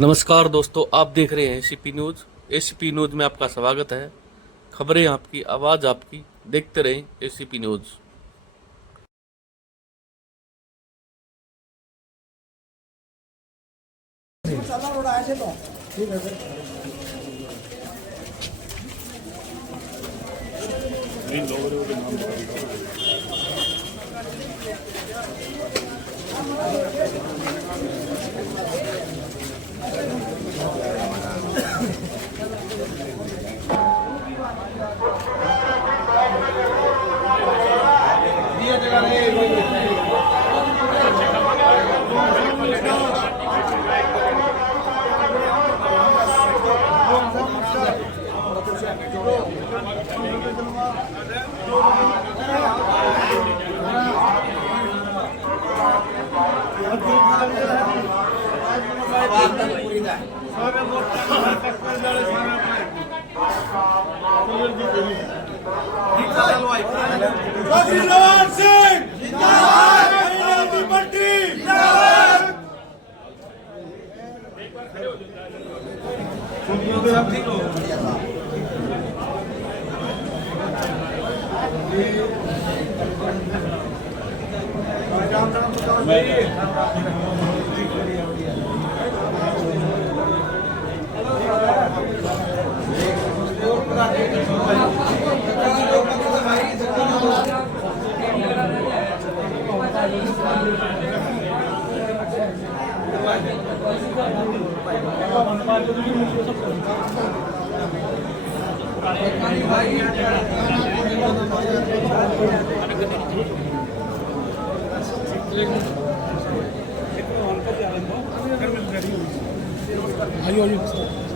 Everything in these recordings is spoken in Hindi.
नमस्कार दोस्तों, आप देख रहे हैं एसीपी न्यूज। एसीपी न्यूज में आपका स्वागत है। खबरें आपकी, आवाज आपकी, देखते रहें एसीपी न्यूज।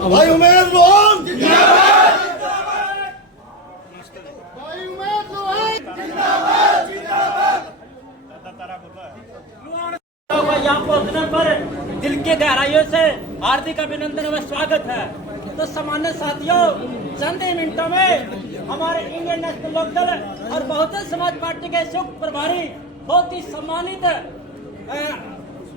भाई उमेद लोन जिंदाबाद, भाई उमेद लोन जिंदाबाद, जिंदाबाद। यहाँ पहुँचने पर दिल की गहराइयों से हार्दिक अभिनंदन व स्वागत है। तो सामान्य साथियों, चंद ही मिनटों में हमारे इंडियन नेशनल लोकदल और बहुजन समाज पार्टी के संयुक्त प्रभारी, बहुत ही सम्मानित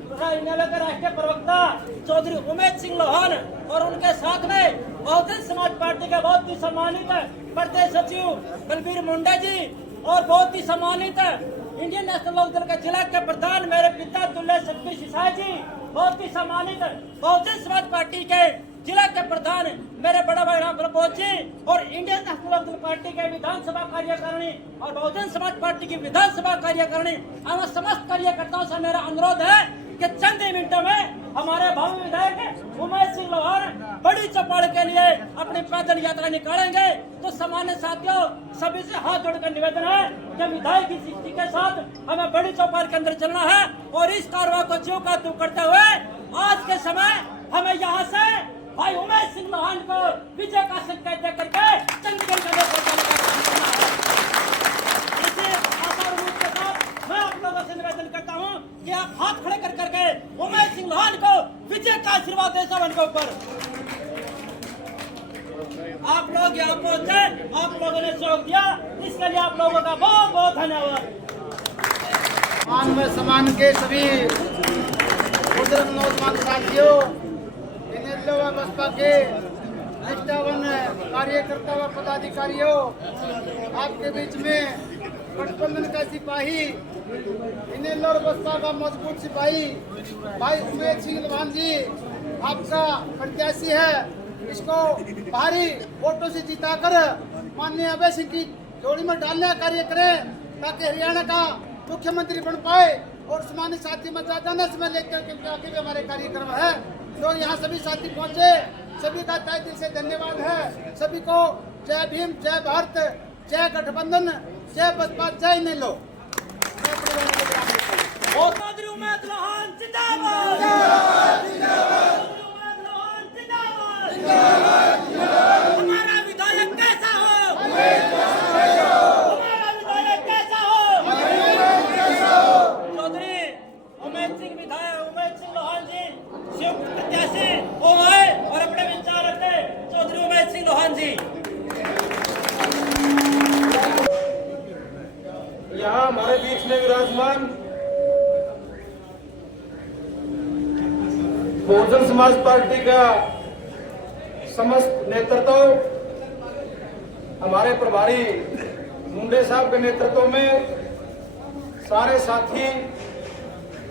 राष्ट्रीय प्रवक्ता चौधरी उमेद सिंह लोहान और उनके साथ में बहुजन समाज पार्टी के बहुत ही सम्मानित प्रदेश सचिव बलबीर मुंडा जी और बहुत ही सम्मानित इंडियन नेशनल लोकदल के जिला के प्रधान मेरे पिता तुल्य शक्ति सिसाई जी, बहुत ही सम्मानित बहुजन समाज पार्टी के जिला के प्रधान मेरे बड़ा भाई राम प्रबोध जी और इंडियन नेशनल लोकदल पार्टी के विधानसभा कार्यकारिणी और बहुजन समाज पार्टी की विधानसभा कार्यकारिणी एवं समस्त कार्यकर्ताओं से मेरा अनुरोध है कि चंद ही मिनटों में हमारे भावी विधायक उमेद सिंह लोहान बड़ी चौपाल के लिए अपनी पैदल यात्रा निकालेंगे। तो सामान्य साथियों, सभी से हाथ जोड़कर निवेदन है कि विधायक की शिष्टि के साथ हमें बड़ी चौपाल के अंदर चलना है और इस कार्रवाई को ज्यों का त्यों करते हुए आज के समय हमें यहाँ से भाई उमेद सिंह लोहान को विजय का संकेत दे करके चंडीगढ़ का करना है। इसी आशा उम्मीद के साथ मैं आप लोगों से निवेदन करता हूँ कि आप हाथ खड़े कर करके उमेद सिंह लोहान को विजय का आशीर्वाद दे सब उनके ऊपर। आप लोग यहाँ पहुंचे, आप लोगों ने सहयोग दिया, इसके लिए आप लोगों का बहुत बहुत धन्यवाद। मान में समान के सभी बुजुर्ग नौजवान साथियोों, व बसपा के निष्ठावान कार्यकर्ता व पदाधिकारियों, आपके बीच में गठबंधन का सिपाही, इनेलो और बसपा का मजबूत सिपाही भाई उमेद सिंह लोहान जी आपका प्रत्याशी है। इसको भारी वोटों से जिताकर माननीय अभय सिंह की जोड़ी में डालने का कार्य करें ताकि हरियाणा का मुख्यमंत्री बन पाए। और सामान्य साथी में ज्यादा न समय लेकर क्योंकि आगे भी हमारे कार्यक्रम है। तो यहाँ सभी साथी पहुँचे, सभी का तहे दिल से धन्यवाद है। सभी को जय भीम, जय भारत, जय गठबंधन, जय बसपा, जय इनेलो। चौधरी उमेद लोहान जिंदाबाद, उमेद लोहान जिंदाबाद। हमारा विधायक कैसा हो, हमारा विधायक कैसा हो, चौधरी उमेद सिंह विधायक उमेद सिंह लोहान जी संयुक्त प्रत्याशी वो आए और अपने विचार रखते चौधरी उमेद सिंह लोहान जी। यहाँ हमारे बीच में विराजमान बहुजन समाज पार्टी का समस्त नेतृत्व हमारे प्रभारी मुंडे साहब के नेतृत्व में सारे साथी,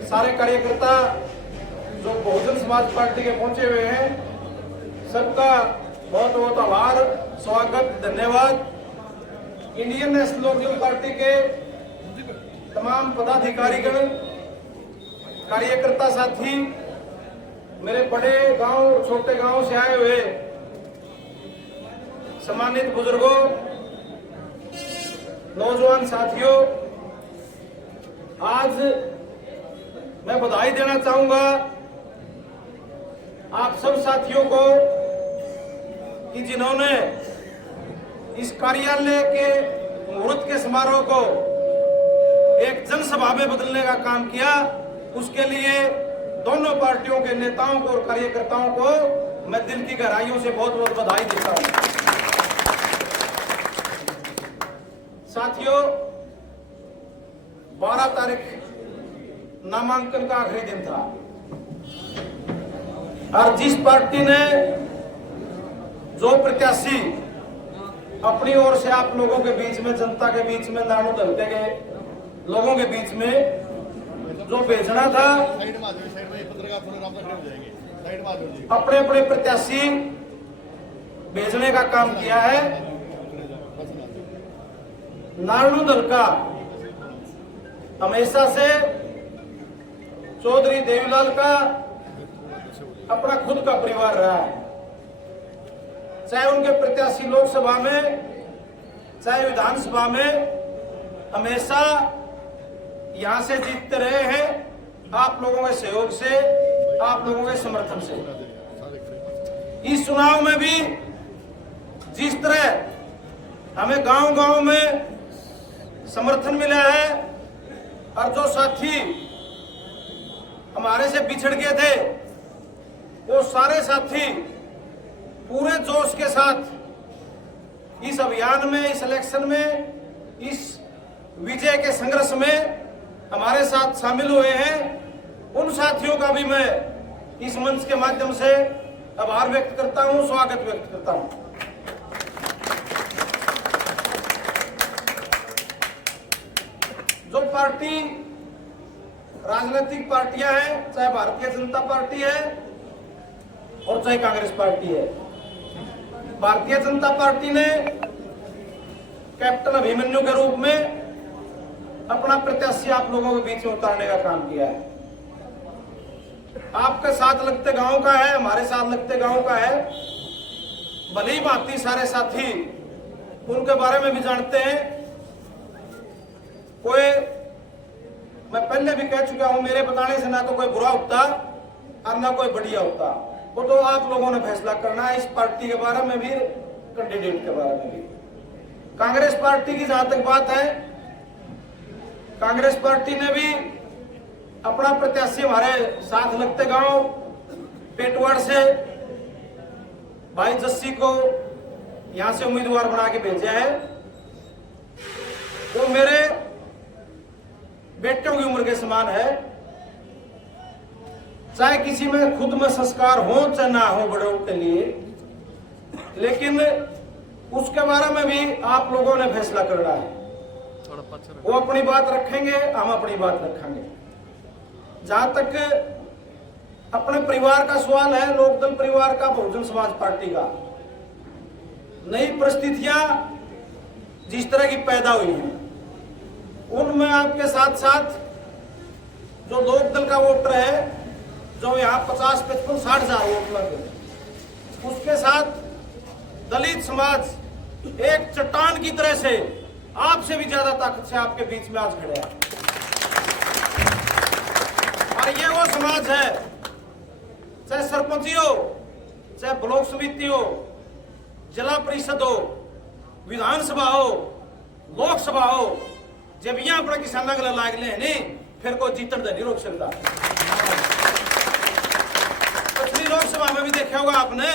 सारे कार्यकर्ता जो बहुजन समाज पार्टी के पहुंचे हुए हैं, सबका बहुत बहुत आभार, स्वागत, धन्यवाद। इंडियन नेशनल लोकदल पार्टी के तमाम पदाधिकारीगण, कार्यकर्ता साथी, मेरे बड़े गांव, छोटे गांव से आए हुए सम्मानित बुजुर्गों, नौजवान साथियों, आज मैं बधाई देना चाहूंगा आप सब साथियों को कि जिन्होंने इस कार्यालय के मुहूर्त के समारोह को एक जनसभा में बदलने का काम किया। उसके लिए दोनों पार्टियों के नेताओं को और कार्यकर्ताओं को मैं दिल की गहराइयों से बहुत बहुत बधाई देता हूं। साथियों, 12 तारीख नामांकन का आखिरी दिन था और जिस पार्टी ने जो प्रत्याशी अपनी ओर से आप लोगों के बीच में, जनता के बीच में, नानू दलते के लोगों के बीच में जो भेजना था, अपने अपने प्रत्याशी भेजने का काम किया है। नानू दल का हमेशा से चौधरी देवीलाल का अपना खुद का परिवार रहा है। चाहे उनके प्रत्याशी लोकसभा में, चाहे विधानसभा में, हमेशा यहां से जीतते रहे हैं आप लोगों के सहयोग से, आप लोगों के समर्थन से। इस चुनाव में भी जिस तरह हमें गांव गांव में समर्थन मिला है और जो साथी हमारे से बिछड़ गए थे, वो सारे साथी पूरे जोश के साथ इस अभियान में, इस इलेक्शन में, इस विजय के संघर्ष में हमारे साथ शामिल हुए हैं। उन साथियों का भी मैं इस मंच के माध्यम से आभार व्यक्त करता हूं, स्वागत व्यक्त करता हूं। जो पार्टी, राजनीतिक पार्टियां हैं, चाहे भारतीय जनता पार्टी है और चाहे कांग्रेस पार्टी है, भारतीय जनता पार्टी ने कैप्टन अभिमन्यु के रूप में अपना प्रत्याशी आप लोगों के बीच में उतारने का काम किया है। आपके साथ लगते गांव का है, हमारे साथ लगते गांव का है। भली भांति सारे साथी उनके बारे में भी जानते हैं। कोई, मैं पहले भी कह चुका हूं, मेरे बताने से ना तो कोई बुरा होता और ना कोई बढ़िया होता। वो तो आप लोगों ने फैसला करना है, इस पार्टी के बारे में भी, कैंडिडेट के बारे में भी। कांग्रेस पार्टी की जहां तक बात है, कांग्रेस पार्टी ने भी अपना प्रत्याशी हमारे साथ लगते गांव पेटवाड़ से भाई जस्सी को यहां से उम्मीदवार बना के भेजा है। वो मेरे बेटों की उम्र के समान है। चाहे किसी में खुद में संस्कार हो चाहे ना हो बड़ों के लिए, लेकिन उसके बारे में भी आप लोगों ने फैसला करना है। वो अपनी बात रखेंगे, हम अपनी बात रखेंगे। जहां तक अपने परिवार का सवाल है, लोकदल परिवार का, बहुजन समाज पार्टी का, नई परिस्थितियां जिस तरह की पैदा हुई हैं, उनमें आपके साथ साथ जो लोकदल का वोटर है, जो यहाँ 50, 55, 60 हजार वोट लगे, उसके साथ दलित समाज एक चट्टान की तरह से आपसे भी ज्यादा ताकत से आपके बीच में आज खड़े हैं। और ये वो समाज है, चाहे सरपंची हो, चाहे ब्लॉक समिति हो, जिला परिषद हो, विधानसभा हो, लोकसभा हो, जब यहाँ अपना किसान गला लाग ले नहीं, फिर कोई जीतन नहीं रोक सकता। पिछली लोकसभा में भी देखा होगा आपने,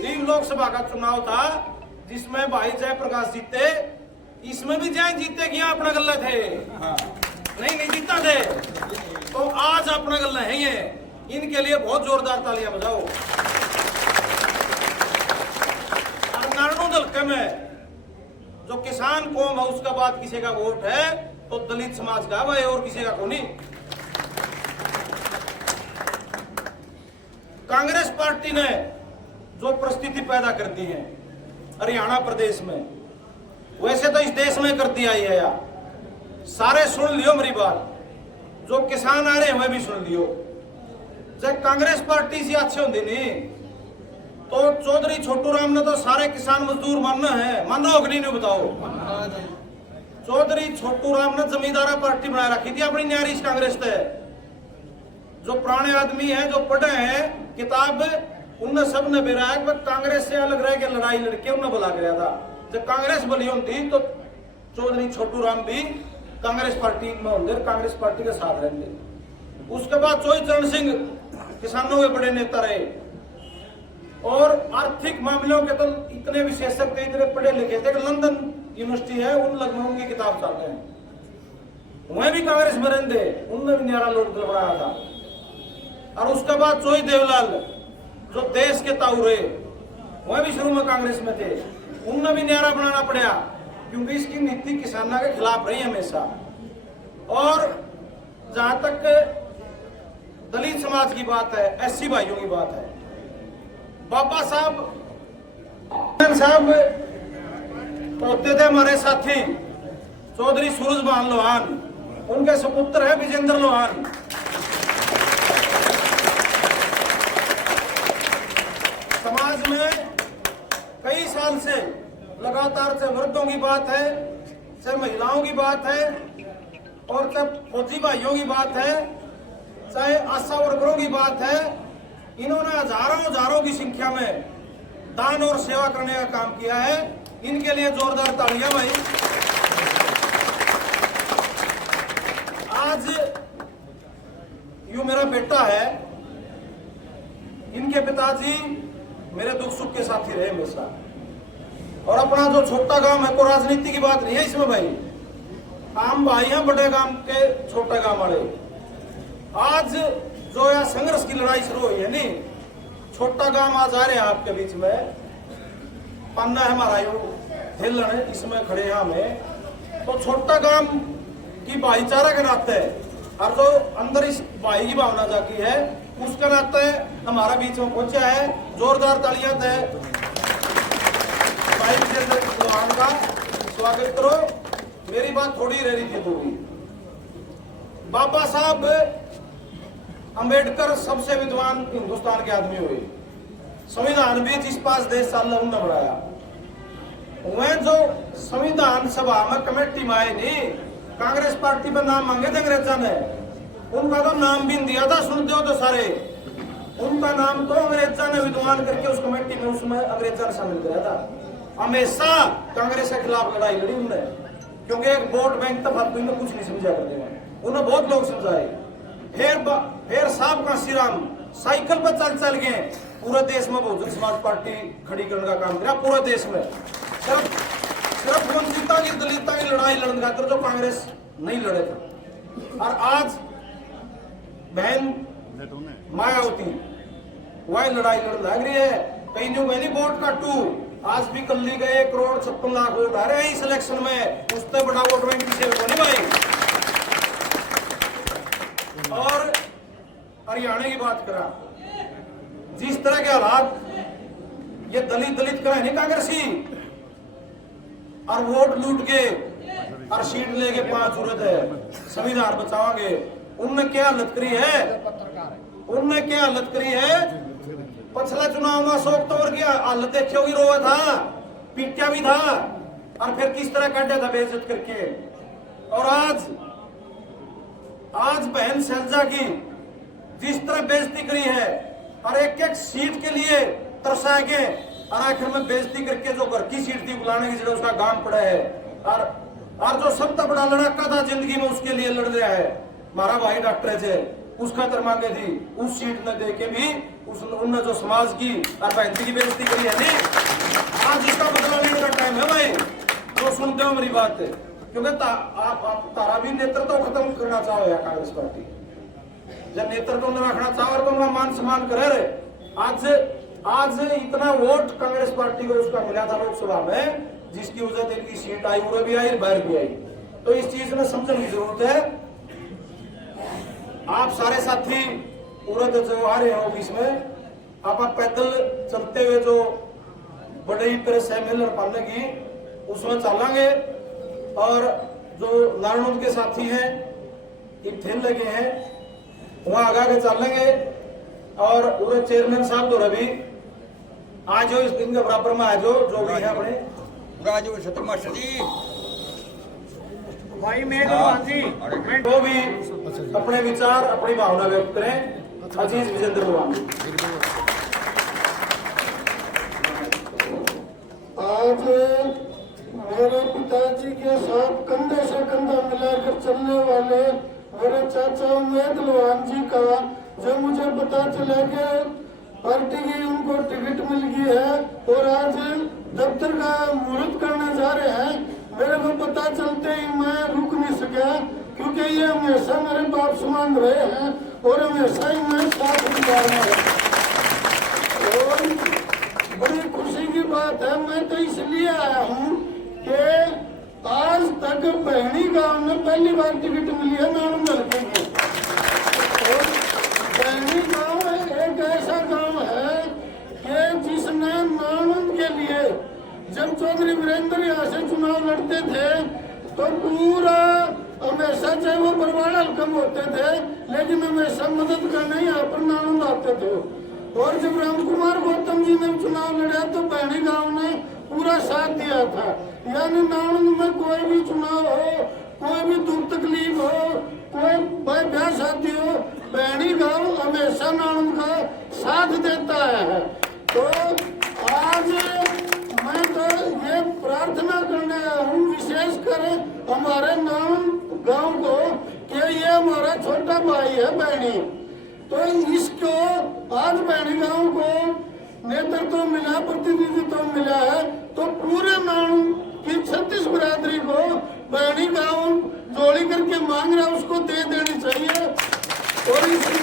नीम लोकसभा का चुनाव था जिसमें भाई जयप्रकाश जीते। इसमें भी जय जीते कि अपना गला थे, नहीं जीता थे। तो आज अपना गला है ये, इनके लिए बहुत जोरदार तालियां बजाओ। और नारायण हल्के में जो किसान कौम है उसका बाद किसी का वोट है तो दलित समाज का भाई, और किसी का को नहीं। कांग्रेस पार्टी ने जो परिस्थिति पैदा कर दी है हरियाणा प्रदेश में, वैसे तो इस देश में करती आई है यार। सारे सुन लियो मेरी बात, जो किसान आ रहे हैं वह भी सुन लियो। जब कांग्रेस पार्टी से अच्छी होती नहीं तो चौधरी छोटू राम ने तो सारे किसान मजदूर मानना है, मान रहा हो कि नहीं बताओ। चौधरी छोटू राम ने जमींदारा पार्टी बना रखी थी अपनी न्यारी कांग्रेस से। जो पुराने आदमी हैं जो पढ़े हैं किताब, उनने सब ने बेरा है कांग्रेस से अलग रह के लड़ाई लड़के उन्हें बुला गया था। जब कांग्रेस बली होती तो चौधरी छोटू राम भी कांग्रेस पार्टी में होंगे, कांग्रेस पार्टी के साथ रहेंगे। उसके बाद चौधरी चरण सिंह किसानों के बड़े नेता रहे, और आर्थिक मामलों के तो इतने विशेषज्ञ थे, इतने पढ़े लिखे थे कि लंदन यूनिवर्सिटी है उन लगभग की किताब चाहते हैं। वह भी कांग्रेस में रहते, उनने भी न्यारा लोक दल बनाया था। और उसके बाद चौधरी देवलाल जो देश के ताऊ रहे, वह भी शुरू में कांग्रेस में थे, उनने भी न्यारा बनाना पड़ा क्योंकि इसकी नीति किसानों के खिलाफ रही हमेशा। और जहां तक दलित समाज की बात है, एससी भाइयों की बात है, बाबा साहब होते थे हमारे साथी चौधरी सूरजभान लोहान, उनके सुपुत्र है विजेंद्र लोहान। समाज में कई साल से लगातार चाहे वृद्धों की बात है, चाहे महिलाओं की बात है, और चाहे फौजी भाइयों की बात है, चाहे आशा वर्करों की बात है, इन्होंने हजारों की संख्या में दान और सेवा करने का काम किया है। इनके लिए जोरदार तालियां भाई। आज यूं मेरा बेटा है, इनके पिताजी मेरे दुख सुख के साथी रहे हमेशा। और अपना जो छोटा गांव है, को राजनीति की बात नहीं है इसमें भाई, आम भाई हैं बड़े गांव के छोटे गांव वाले। आज जो यह संघर्ष की लड़ाई शुरू हुई है नहीं, छोटा गांव आज आ रहे हैं आपके बीच में, पन्ना है हमारा हिलन है, इसमें खड़े हैं हमें, तो छोटा गांव की भाईचारा के नाते और जो अंदर इस भाई की भावना जागी है उसके नाते हमारा बीच में पहुंचा है। जोरदार तालियां दे भाई चौहान का स्वागत करो। मेरी बात थोड़ी रह रही थी पूरी। बाबा साहब अंबेडकर सबसे विद्वान हिंदुस्तान के आदमी हुए, संविधान भी जिस पास देश साल उन्होंने बढ़ाया। वह जो संविधान सभा में कमेटी में आए नहीं, कांग्रेस पार्टी पर नाम मांगे थे अंग्रेजा ने, उनका तो नाम भी दिया था, सुनते हो तो सारे, उनका नाम तो अंग्रेजा ने विद्वान करके उस कमेटी में उसमें अंग्रेजा ने शामिल कराया था। हमेशा कांग्रेस के खिलाफ लड़ाई लड़ी उन्होंने, क्योंकि एक वोट बैंक तो फालतू में कुछ नहीं समझा करते, उन्हें बहुत लोग समझाए। फिर साहब का श्रीराम साइकिल पर चल गए, पूरे देश में बहुजन समाज पार्टी खड़ी करने का काम किया, पूरे देश में। सिर्फ वंचिता की दलिता की लड़ाई लड़ने खातिर जो कांग्रेस नहीं लड़े थे। और आज बहन मायावती वह लड़ाई लड़ लग रही है, कहीं न्यू पहली वोट काटू, आज भी कल्ली गए 1,56,00,000 वोट आ रहे हैं इस इलेक्शन में, उससे बड़ा वोट बैंक किसी को नहीं भाई। और हरियाणा की बात करा, जिस तरह के हालात ये दलित कराए नहीं कांग्रेसी, और वोट लूट के और सीट लेके 5 जरूरत है संविधान बचाओगे, उनने क्या हालत करी है, उनने क्या हालत करी है। पिछला चुनाव में 100 अक्टूबर की हालत देखी होगी, रोवा था, पीटा भी था, और फिर किस तरह काटा था बेइज्जत करके। और आज बहन शैलजा की जिस तरह बेइज्जती करी है, और एक सीट के लिए तरसा के, और आखिर में बेइज्जती करके जो घर की सीट थी बुलाने की जगह उसका गांव पड़ा है, और जो सबसे बड़ा लड़का था जिंदगी में उसके लिए लड़ रहा है, हमारा भाई डॉक्टर है, उसका तर मांगे थी, उस सीट ने देके भी उनने जो समाज की और बहन की बेइज्जती करी है नहीं। आज इसका बदला लेने का टाइम है भाई, तो सुनते हो मेरी बात, क्योंकि आप तारा भी नेतृत्व खत्म करना चाहो कांग्रेस पार्टी। जब नेतृत्व में रखना चाहो तो मैं मान सम्मान करे रहे। आज इतना वोट कांग्रेस पार्टी को उसका मिला था लोकसभा में, जिसकी वजह से इनकी सीट आई, उड़े भी आई, बाहर भी आई। तो इस चीज में समझने की जरूरत है। आप सारे साथी उड़द जो आ रहे हैं ऑफिस में, आप पैदल चलते हुए जो बड़ी प्रेस है मिलर पालने की, उसमें चलेंगे। और जो नारायण के साथी हैं, एक ठेल लगे हैं, वहां आगे चलेंगे। और पूरे चेयरमैन साहब तो रवि आज जो इस दिन के बराबर में आज जो भी है अपने राजू शतमास्टर जी भाई मेहरबान जी, वो भी अपने विचार अपनी भावना व्यक्त करें। अजीज विजेंद्र लोहान। आज मेरे पिताजी के साथ कंधे से कंधा मिलाकर चलने वाले मेरे चाचा उमेद लोहान जी का जब मुझे पता चला कि पार्टी की उनको टिकट मिल गई है और आज दफ्तर का मुहूर्त करने जा रहे हैं, मेरे को पता चलते ही मैं रुक नहीं सका, क्योंकि ये हमेशा मेरे बाप समान रहे हैं और हमेशा ही मैं साथ दिया है। और बड़ी खुशी की बात है, मैं तो इसलिए आया हूँ कि आज तक बहनी गांव में पहली बार टिकट मिली है नानू हल्के की। और बहनी गांव एक ऐसा गांव है कि जिसने नानू के लिए जब चौधरी वीरेंद्र यहाँ से चुनाव लड़ते थे तो पूरा हमेशा, चाहे वो बरवाड़ा कम होते थे, लेकिन हमेशा मदद करने यहाँ पर नानू आते थे। और जब राम कुमार गौतम जी ने चुनाव लड़ा तो बहनी गांव ने पूरा साथ दिया था। यानी नानू में कोई भी चुनाव हो, कोई भी दुख तकलीफ हो, कोई ब्याह शादी हो, बहनी गांव हमेशा नानू का साथ देता है। तो आज मैं तो ये प्रार्थना करने आया हूँ विशेष कर हमारे नानू गांव को कि ये हमारा छोटा भाई है बहनी, तो इसको आज बहनी गांव को नेतृत्व मिला, प्रतिनिधित्व मिला है, तो पूरे नानू की 36 बिरादरी को बहनी गांव जोड़ी करके मांग रहा, उसको दे देनी चाहिए। और इसमें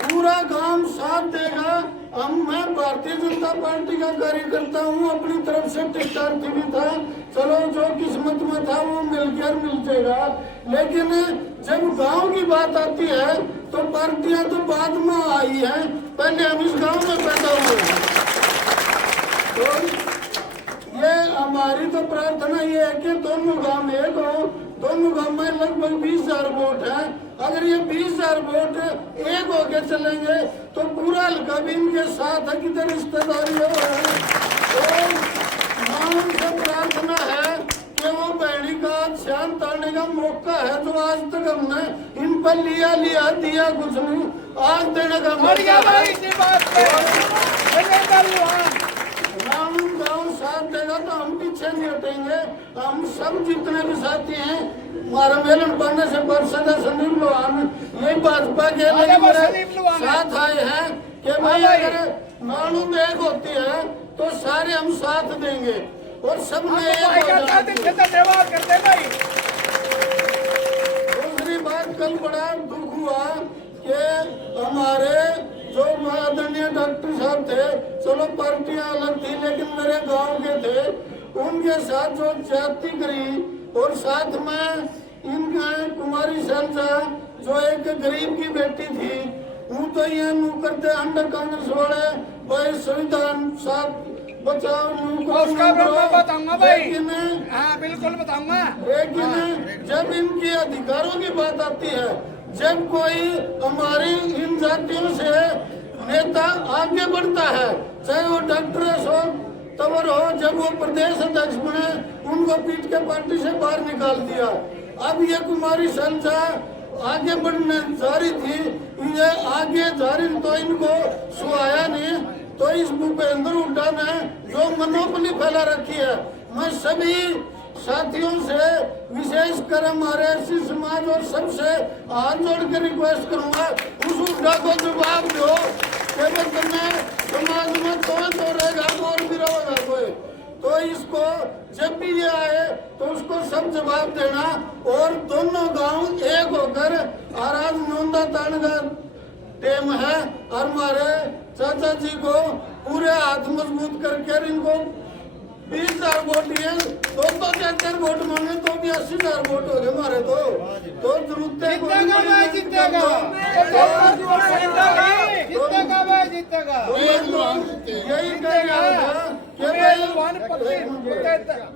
पूरा गांव साथ देगा। मैं भारतीय जनता पार्टी का कार्यकर्ता हूँ, अपनी तरफ से टिकटार्थी भी था, चलो जो किस्मत में था वो मिल जाएगा। लेकिन जब गांव की बात आती है तो पार्टियां तो बाद में आई हैं, पहले हम इस गांव में पैदा हुए हैं। तो ये हमारी तो प्रार्थना ये है कि दोनों गांव एक हो। दोनों गांव में लगभग 20,000 वोट है। अगर ये 20,000 वोट एक होके चलेंगे तो पूरा हल्का भी इनके साथ है, किधर रिश्तेदारी हो। और नाम से प्रार्थना है कि वो बहनी का शांत आने का मौका है, जो आज तक हमने इन पर लिया दिया कुछ नहीं, आज देने का राम गांव साथ देगा तो हम पीछे नहीं हटेंगे। हम सब जितने भी साथी हैं, हमारा मेलन बनने से परिषद संदीप लोहान ये भाजपा के साथ आए हैं कि भाई अगर नानू एक होती है तो सारे हम साथ देंगे और सबने धन्यवाद करते भाई। दूसरी बात, कल बड़ा दुख हुआ कि हमारे जो आदरणीय डॉक्टर साहब थे, चलो पार्टियां अलग थी लेकिन मेरे गांव के थे, उनके साथ जो जाति करी और साथ में इनका कुमारी शैलजा जो एक गरीब की बेटी थी, वो तो ये करते अंडर कांग्रेस वाले भाई संविधान साथ बचाओ बताऊंगा भाई। लेकिन हाँ बिल्कुल बताऊंगा। लेकिन जब इनके अधिकारों की बात आती है, जब कोई हमारी इन जातियों से नेता आगे बढ़ता है, चाहे वो डॉक्टर हो तवर हो, जब वो प्रदेश अध्यक्ष बने उनको पीट के पार्टी से बाहर निकाल दिया। अब ये कुमारी शैलजा आगे बढ़ने जा रही थी, ये आगे जा रही तो इनको सुहाया नहीं। तो इस भूपेंद्र हुड्डा ने जो मनोबली फैला रखी है, मैं सभी साथियों से विशेषकर हमारे एससी समाज और सबसे हाथ जोड़ के रिक्वेस्ट करूंगा, उस हुड्डा को जवाब दो कि तुम्हें समाज में तो रहेगा और भी रहेगा कोई। तो इसको जब भी ये आए तो उसको सब जवाब देना और दोनों गांव एक होकर और आज नोंदा तान का टेम है और हमारे चाचा जी को पूरे हाथ मजबूत करके इनको 20,000 वोट दिए, दो 4 वोट मांगे तो भी 80,000 वोट हो गए हमारे तो जरूरत है जीतेगा भाई, जीतेगा जीतेगा भाई, जीतेगा यही कहना है कि भाई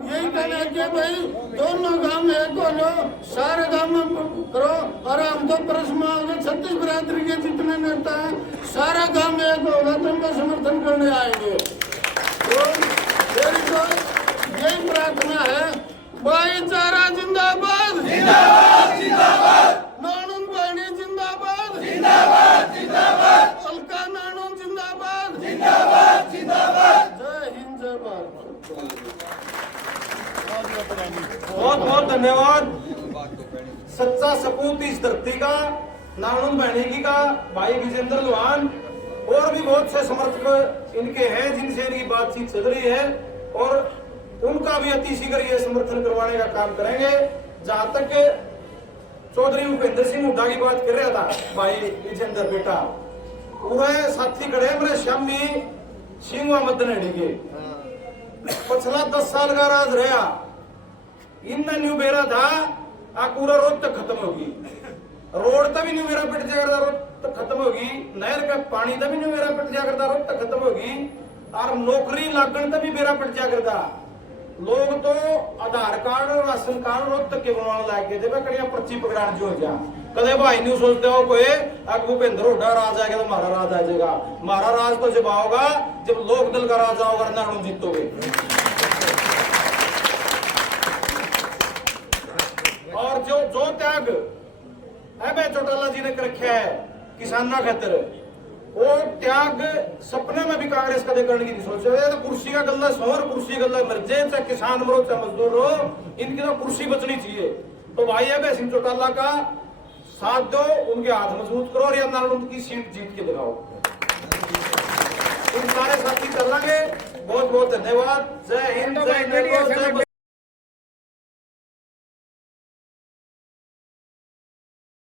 यही कहना है कि भाई दोनों गांव में एक हो लो, सारे गांव में करो और हम तो प्रश्न 36 बिरादरी के जितने नेता हैं सारा गांव में एक होगा तो उनका समर्थन करने आएंगे। तो मेरी तो यही प्रार्थना है, भाईचारा जिंदाबाद, नानून बहनी जिंदाबाद, अलका नानून जिंदाबाद, जय हिंद जय भारत। बहुत बहुत धन्यवाद। सच्चा सपूत इस धरती का, नानुन बहनेगी का भाई विजेंद्र लोहान और भी बहुत से समर्थक इनके हैं जिनसे इनकी बातचीत चल रही है और उनका भी अति शीघ्र ये समर्थन करवाने का काम करेंगे। जहां तक चौधरी भूपेंद्र सिंह हुड्डा की बात कर रहा था भाई विजेंद्र बेटा, पूरे साथी खड़े मेरे श्यामी सिंह मदनहड़ी के पिछला 10 साल का राज रहा, इनने न्यू बेरा था आ पूरा रोड तक खत्म होगी, रोड तक भी न्यू बेरा पिट जाएगा, रोड तक खत्म होगी, नहर का पानी तक भी न्यू बेरा पिट जाएगा, रोड तक खत्म होगी और नौकरी लागण तक भी बेरा पिट जाएगा। लोग तो आधार कार्ड और राशन कार्ड रोड तक के बनवाने लायक थे, कड़िया पर्ची पकड़ाने जो जा कदे भाई नहीं सोचते हो कोई अब भूपेंद्र हुड्डा राज आएगा तो हमारा राज आ जाएगा। हमारा राज तो जब आओगा जब लोक दल का राज आओगा, नानू जीतोगे। और जो त्याग अब चौटाला जी ने कर रखा है किसाना खातिर, वो त्याग सपने में भी कांग्रेस कदे करने की नहीं सोच रहे। तो कुर्सी का गल्ला सोर, कुर्सी का गल्ला मर्जे, चाहे किसान मरो चाहे मजदूर हो, इनकी तो कुर्सी बचनी चाहिए। तो भाई अब सिंह चौटाला का साथ दो, उनके हाथ मजबूत करो और या नारायण की सीट जीत के दिखाओ। इन सारे साथी चलेंगे। बहुत बहुत धन्यवाद। जय हिंद, जय